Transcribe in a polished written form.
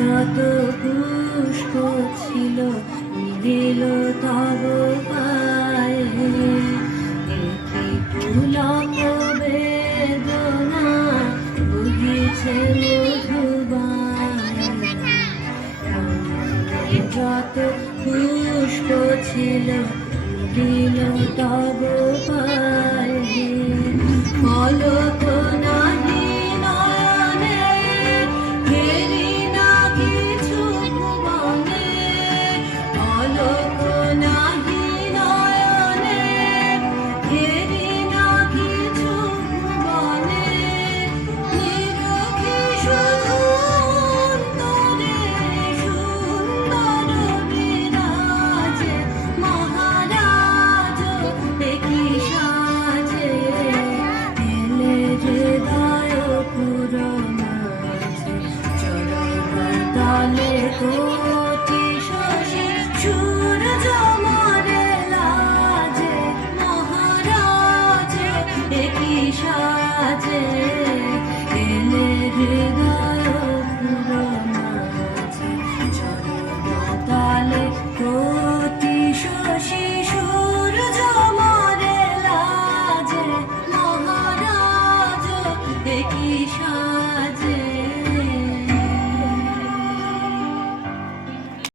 যত পুষ্প ছিল মিলিল তব পায়ে, একি পুলক বেদনা বহিছে মধুবায়ে। যত পুষ্প ছিল মিলিল তব পায়ে, ফলক নাহি নয়নে, ঘেরি না কিছু ভুবনে। ফলক নাহি নয়নে, ঘেরি না কিছু ভুবনে। নিরখি শুধু অন্তরে সুন্দর বিরাজে, মহারাজ একি সাজে। এলে হৃদয় পুর মাঝে, চরণতলে কোটি শশী সূর্য মরে লাজে, মহারাজ একি সাজে। এলে হৃদয় পুর মাঝে, চরণতলে কোটি শশী সূর্য মরে লাজে, মহারাজ একি সাজে।